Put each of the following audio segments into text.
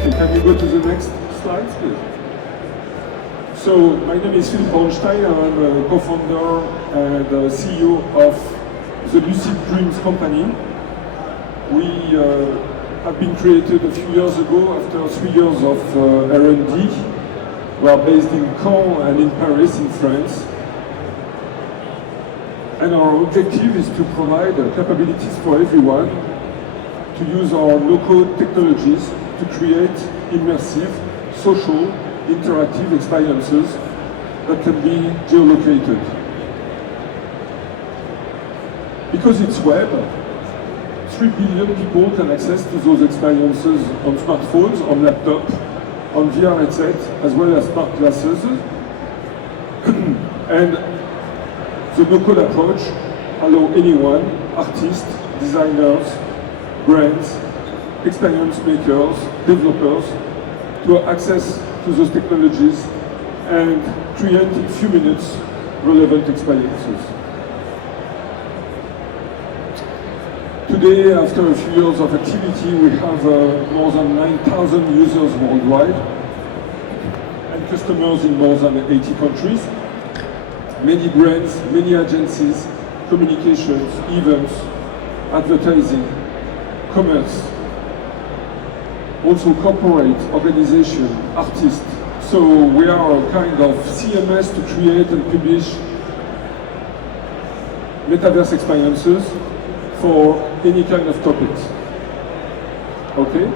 Okay, can you go to the next slide, please? So, my name is PHILIPPE BORNSTEIN. I'm a co-founder and CEO of the Lucid Dreams company. We have been created a few years ago after 3 years of R&D. We are based in Caen and in Paris, in France. And our objective is to provide capabilities for everyone to use our low-code technologies to create immersive, social, interactive experiences that can be geolocated. Because it's web, 3 billion people can access to those experiences on smartphones, on laptop, on VR headset, as well as smart glasses. And the no-code approach allows anyone, artists, designers, brands, experience makers, developers, to access to those technologies and create in a few minutes relevant experiences. Today, after a few years of activity, we have more than 9,000 users worldwide and customers in more than 80 countries. Many brands, many agencies, communications, events, advertising, commerce, also corporate, organization, artists. So we are a kind of CMS to create and publish Metaverse experiences for any kind of topics. Okay?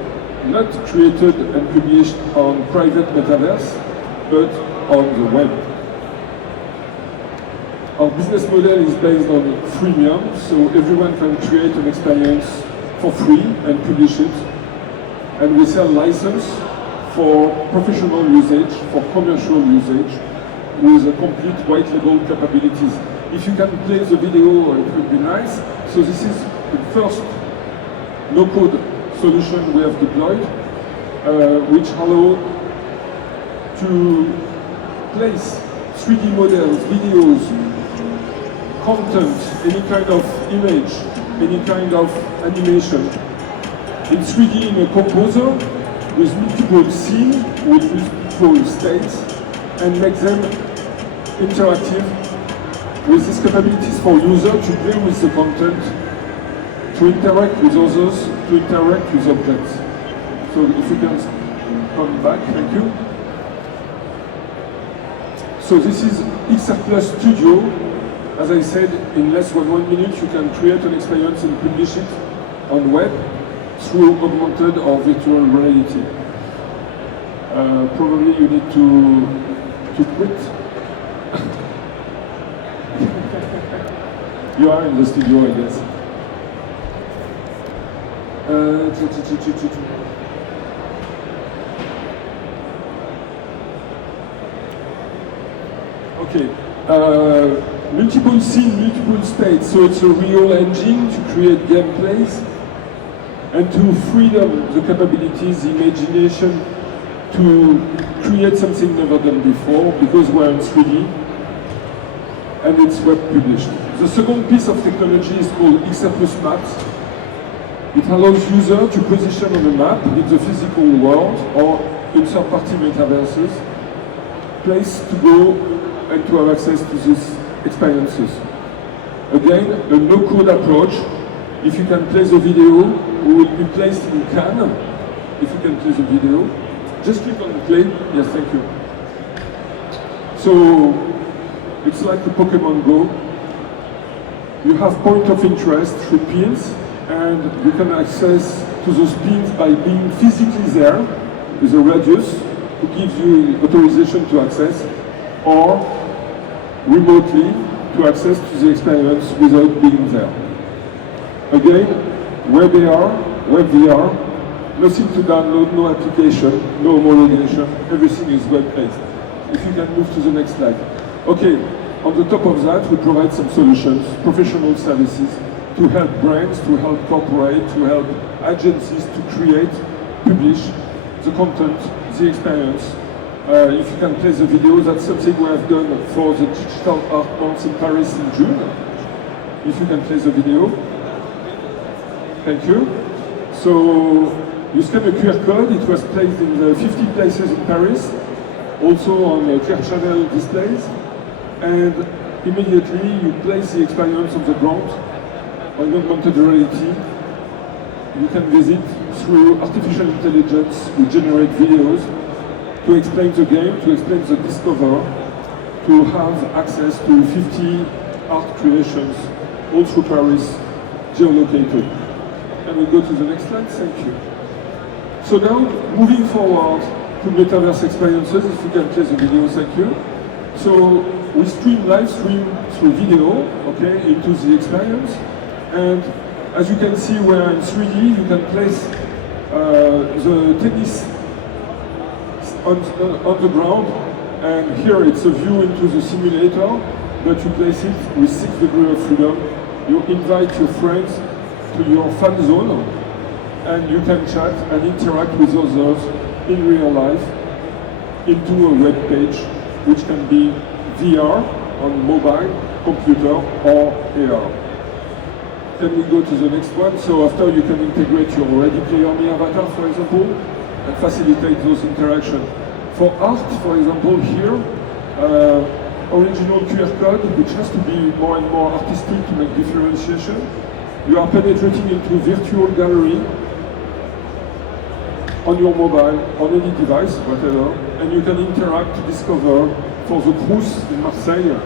Not created and published on private Metaverse, but on the web. Our business model is based on freemium, so everyone can create an experience for free and publish it. And we sell license for professional usage, for commercial usage, with a complete white label capabilities. If you can play the video, it would be nice. So this is the first no-code solution we have deployed, which allow to place 3D models, videos, content, any kind of image, any kind of animation in 3D in a composer with multiple scenes, with multiple states, and make them interactive with these capabilities for users to play with the content, to interact with others, to interact with objects. So if you can come back, thank you. So this is XR+ Studio. As I said, in less than 1 minute you can create an experience and publish it on web through augmented or virtual reality. Probably you need to quit. You are in the studio, I guess. Okay. Multiple scenes, multiple states, so it's a real engine to create gameplays and to freedom the capabilities, the imagination to create something never done before because we're in 3D and it's web published. The second piece of technology is called XR+ Maps. It allows users to position on a map in the physical world or in third-party metaverses, place to go and to have access to these experiences. Again, a no-code approach. If you can play the video, we will be placed in Cannes. If you can play the video, just click on play. Yes, thank you. So it's like a Pokemon Go. You have point of interest through pins, and you can access to those pins by being physically there with a radius who gives you authorization to access, or remotely to access to the experience without being there. Again, web AR, web VR, nothing to download, no application, no homologation, everything is web-based. If you can move to the next slide. Okay, on the top of that, we provide some solutions, professional services, to help brands, to help corporate, to help agencies to create, publish the content, the experience. If you can play the video, that's something we have done for the Digital Art Month in Paris in June. If you can play the video. Thank you. So You scan a QR code, it was placed in the 50 places in Paris, also on Clear Channel displays, and immediately you place the experience on the ground, on augmented reality. You can visit through artificial intelligence, we generate videos to explain the game, to explain the discover, to have access to 50 art creations all through Paris, geolocated. And we go to the next slide, thank you. So now, moving forward to Metaverse experiences, if you can play the video, thank you. So we live stream through video, okay, into the experience. And as you can see, we're in 3D, you can place the tennis on the ground. And here it's a view into the simulator, but you place it with 6 degrees of freedom. You invite your friends to your fan zone, and you can chat and interact with others in real life into a web page, which can be VR on mobile, computer, or AR. Then we go to the next one. So after you can integrate your Ready Player Me avatar, for example, and facilitate those interactions. For art, for example, here, original QR code, which has to be more and more artistic to make differentiation. You are penetrating into virtual gallery on your mobile, on any device, whatever, and you can interact to discover for the cruise in Marseille,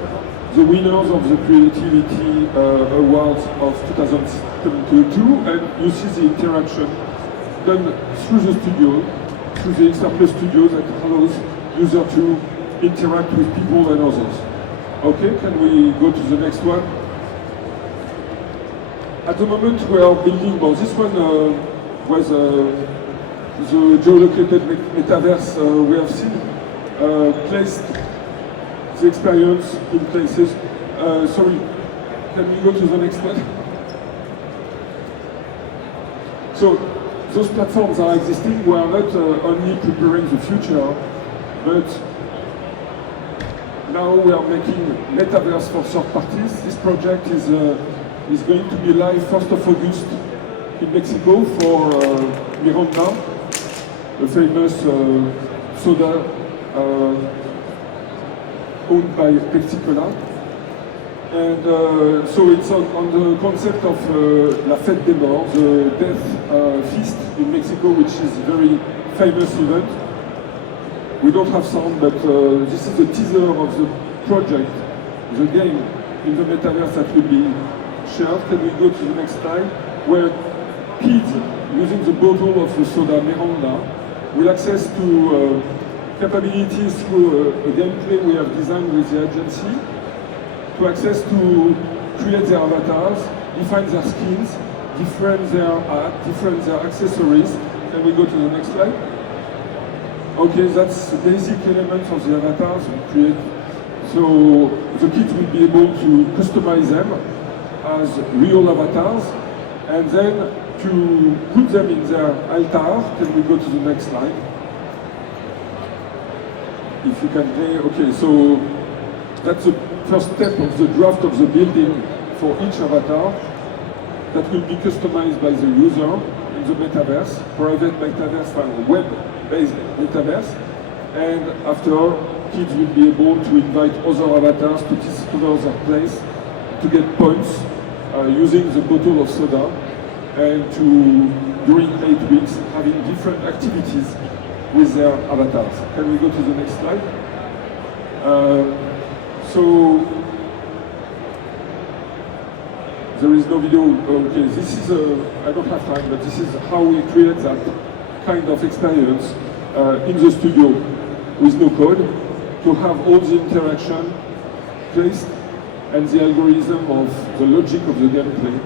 the winners of the Creativity Awards of 2022, and you see the interaction done through the studio, through the X+ studio that allows users to interact with people and others. Okay, can we go to the next one? At the moment we are building, well, this one was the geolocated metaverse we have seen, placed the experience in places. Sorry, can we go to the next one? So, those platforms are existing. We are not only preparing the future, but now we are making Metaverse for third parties. This project is going to be live 1st of August in Mexico for Miranda, a famous soda owned by Pepsi-Cola. And so it's on the concept of La Fête des Morts, the death feast in Mexico, which is a very famous event. We don't have sound, but this is a teaser of the project, the game in the metaverse that will be shared. Can we go to the next slide? Where kids, using the bottle of the soda Miranda, will access to capabilities through a gameplay we have designed with the agency, to access to create their avatars, define their skins, different their art, different their accessories. Can we go to the next slide? Okay, that's the basic elements of the avatars we create. So the kids will be able to customize them as real avatars, and then to put them in their altar. Can we go to the next slide? If you can play, okay, so that's the first step of the draft of the building for each avatar that will be customized by the user in the metaverse, private metaverse, web-based metaverse, and after kids will be able to invite other avatars to discover their place, to get points using the bottle of soda, and to, during 8 weeks, having different activities with their avatars. Can we go to the next slide? So, there is no video. Okay, this is I don't have time, but this is how we create that kind of experience in the studio with no code, to have all the interaction placed and the algorithm of the logic of the gameplay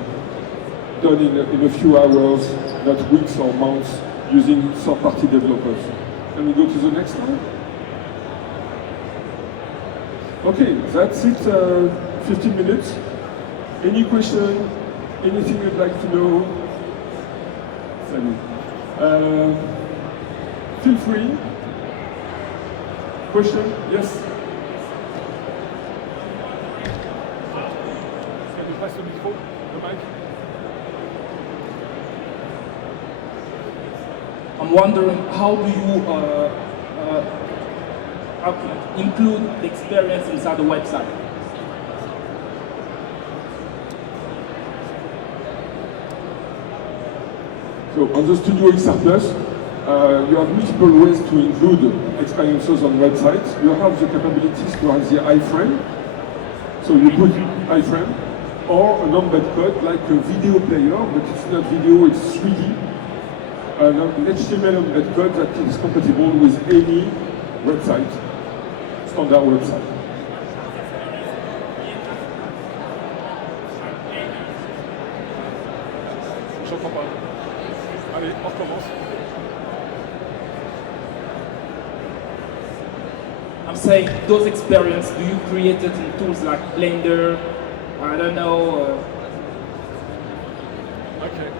done in a few hours, not weeks or months, using third-party developers. Can we go to the next slide? Okay, that's it, 15 minutes. Any question, anything you'd like to know? Feel free. Question? Yes? Can you pass the micro, the mic? I'm wondering how do you include the experience inside the website? So on the Studio XR Plus, you have multiple ways to include experiences on websites. You have the capabilities to have the iframe. So you put iframe or an embed code like a video player, but it's not video, it's 3D. An HTML embed code that is compatible with any website, standard website. J'entends pas. Allez, on recommence. I'm saying those experiences, do you create it in tools like Blender, I don't know. Okay.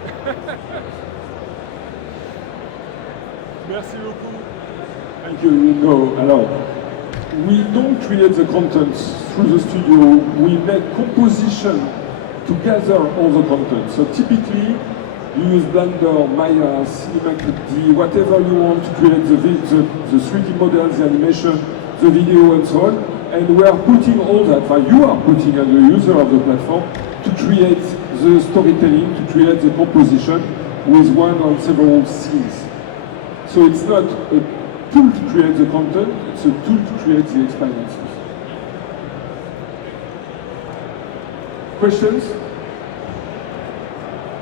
Merci beaucoup. Thank you. No, alors, we don't create the content through the studio. We make composition to gather all the content. So typically, you use Blender, Maya, Cinema 4D, whatever you want to create the 3D models, the animation, the video and so on, and we are putting all that, you are putting as a user of the platform to create the storytelling, to create the composition with one or several scenes. So it's not a tool to create the content, it's a tool to create the experiences. Questions?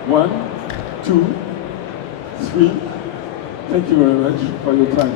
1, 2, 3. Thank you very much for your time.